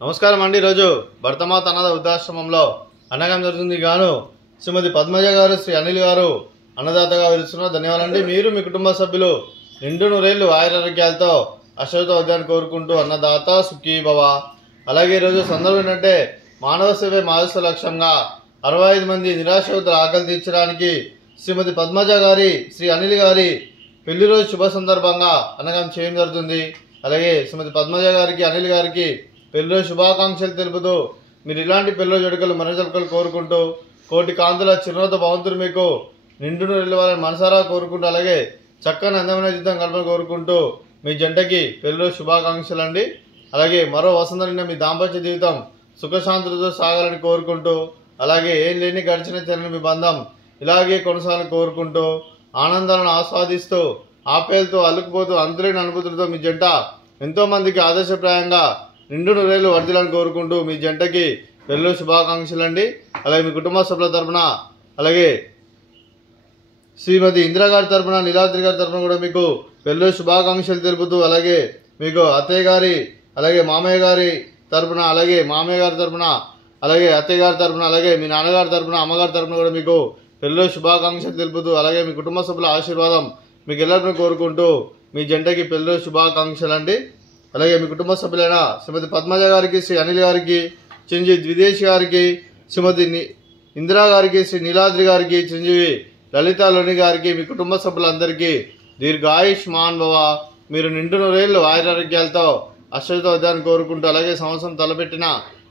నమస్కారం అండి. ఈరోజు భరతమాత అనాథ వృద్ధాశ్రమంలో అన్నదానం జరుగుతుంది. గాను శ్రీమతి పద్మజ గారు, శ్రీ అనిల్ గారు అన్నదాతగా విలుస్తున్నారు. ధన్యవాదాలండి. మీరు మీ కుటుంబ సభ్యులు నిండు నూరేళ్లు ఆయురారోగ్యాలతో అశ్వతోద్యాన్ని కోరుకుంటూ అన్నదాత సుఖీ భవ. అలాగే ఈరోజు సందర్భం ఏంటంటే మానవ సేవే మానవ లక్ష్యంగా 65 మంది నిరాశ్రితుల ఆకలి తీర్చడానికి శ్రీమతి పద్మజ గారి, శ్రీ అనిల్ గారి పెళ్లి రోజు శుభ సందర్భంగా అన్నదానం చేయడం జరుగుతుంది. అలాగే శ్రీమతి పద్మజ గారికి, అనిల్ గారికి పెళ్లి శుభాకాంక్షలు తెలుపుతూ మీరు ఇలాంటి పెళ్లి జడుకలు మరజడుకలు కోరుకుంటూ కోటి కాంతుల చిరునవ్వుతో భవంతులు మీకు నిండు నిలవాలని మనసారా కోరుకుంటూ అలాగే చక్కని అందమైన జీవితం కల్పన కోరుకుంటూ మీ జంటకి పెళ్లి శుభాకాంక్షలు అండి. అలాగే మరో వసంత మీ దాంపత్య జీవితం సుఖశాంతులతో సాగాలని కోరుకుంటూ అలాగే ఏం లేని గడిచిన చెల్లని మీ బంధం ఇలాగే కొనసాగాలని కోరుకుంటూ ఆనందాలను ఆస్వాదిస్తూ ఆప్యాయలతో అల్లుకుపోతూ అంతులేని అనుభూతులతో మీ జంట ఎంతో మందికి ఆదర్శప్రాయంగా నిండు నూరేళ్లు వర్ధిల్లాలని కోరుకుంటూ మీ జంటకి పెళ్లి శుభాకాంక్షలు అండి. అలాగే మీ కుటుంబ సభ్యుల తరఫున అలాగే శ్రీమతి ఇందిరాగారి తరఫున, నీలాద్రి గారి తరఫున కూడా మీకు పెళ్లి శుభాకాంక్షలు తెలుపుతూ అలాగే మీకు అత్తయ్య గారి అలాగే మామయ్య గారి తరఫున అలాగే మామయ్య గారి తరఫున అలాగే అత్తయ్య గారి తరఫున అలాగే మీ నాన్నగారి తరఫున అమ్మగారి తరఫున కూడా మీకు పెళ్లి శుభాకాంక్షలు తెలుపుతూ అలాగే మీ కుటుంబ సభ్యుల ఆశీర్వాదం మీకు ఎల్లరిని కోరుకుంటూ మీ జంటకి పెళ్లి శుభాకాంక్షలు అండి. అలాగే మీ కుటుంబ సభ్యులైన శ్రీమతి పద్మజ గారికి, శ్రీ అనిల్ గారికి, చిరంజీవి ద్విదేశ్ గారికి, శ్రీమతి ఇందిరా గారికి, శ్రీ నీలాద్రి గారికి, చిరంజీవి లలితా లోని గారికి, మీ కుటుంబ సభ్యులందరికీ దీర్ఘాయుష్మాన్ భవ. మీరు నిండు నూరేళ్లు ఆయురారోగ్యాలతో అశ్వతోద్యాన్ని కోరుకుంటూ అలాగే సంవత్సరం తలపెట్టిన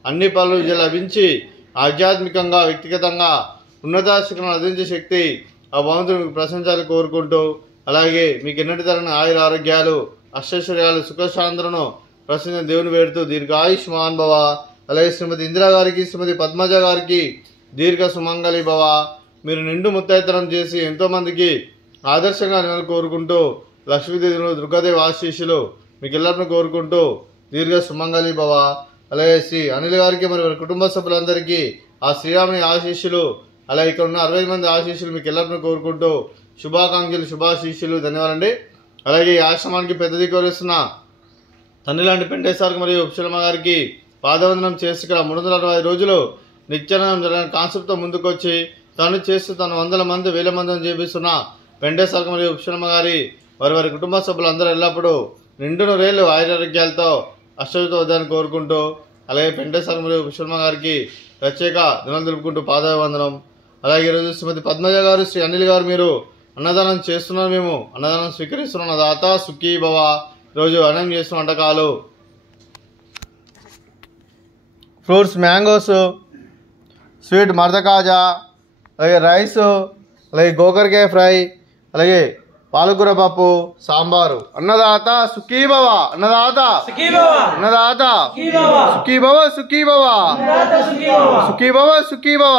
అన్ని పనులు విజయం లభించి ఆధ్యాత్మికంగా వ్యక్తిగతంగా ఉన్నత శిఖరం అందించే శక్తి ఆ భగవంతుడు మీకు ప్రశంసాలు కోరుకుంటూ అలాగే మీకు ఎన్నటి తరగని ఆయుర ఆరోగ్యాలు అష్టైశ్వర్యాలు సుఖశాంతులను ప్రశ్న దేవుని వేడుతూ దీర్ఘాయుష్మాన్ భవ. అలాగే శ్రీమతి ఇందిరా గారికి, శ్రీమతి పద్మజ గారికి దీర్ఘ సుమంగళి భవ. మీరు నిండు ముత్తైతనం చేసి ఎంతో మందికి ఆదర్శంగా నిలవాలని కోరుకుంటూ లక్ష్మీదేవులు, దుర్గాదేవి ఆశీస్సులు మీకు ఎల్లరిని కోరుకుంటూ దీర్ఘ సుమంగళి భవ. అలాగే శ్రీ అనిల్ గారికి మరి వారి కుటుంబ సభ్యులందరికీ ఆ శ్రీరాముని ఆశీస్సులు అలాగే ఇక్కడ ఉన్న 65 మంది ఆశీస్సులు మీకు ఎల్లరిని కోరుకుంటూ శుభాకాంక్షలు, శుభాశీస్సులు. ధన్యవాదాలండి. అలాగే ఈ ఆశ్రమానికి పెద్ద దిక్కువరిస్తున్న తండ్రి లాంటి పెంటేశ్వరికి మరియు ఉపశలమ గారికి పాదవందనం చేసి ఇక్కడ 360 రోజులు నిత్యానందం జరగని కాన్సెప్ట్తో ముందుకొచ్చి తను చేస్తూ తను 100 మంది 1000 మందిని చేపిస్తున్న పెంటేశ్వరికి మరియు ఉపశలమ గారి వారి కుటుంబ సభ్యులందరూ ఎల్లప్పుడూ నిండు నూరేళ్లు ఆయురారోగ్యాలతో అశ్వతోద్యాన్ని కోరుకుంటూ అలాగే పెంటేశ్వర మరియు ఉపశలమ గారికి ప్రత్యేక దినాలు తెలుపుకుంటూ పాదవందనం. అలాగే ఈరోజు శ్రీమతి పద్మజ గారు, శ్రీ అనిల్ గారు మీరు అన్నదానం చేస్తున్నారు, మేము అన్నదానం స్వీకరిస్తున్నాం. దాత సుఖీ భవ. ఈరోజు అన్నం చేస్తున్న వంటకాలు ఫ్రూట్స్, మ్యాంగోస్, స్వీట్ మర్దకాజా, అలాగే రైస్, అలాగే గోకరకాయ ఫ్రై, అలాగే పాలకూర పప్పు, సాంబారు. అన్నదాత సుఖీ భవ. అన్నదాత అన్నదాత సుఖీ భవ, సుఖీ భవ, సుఖీ భవ, సుఖీ భవ.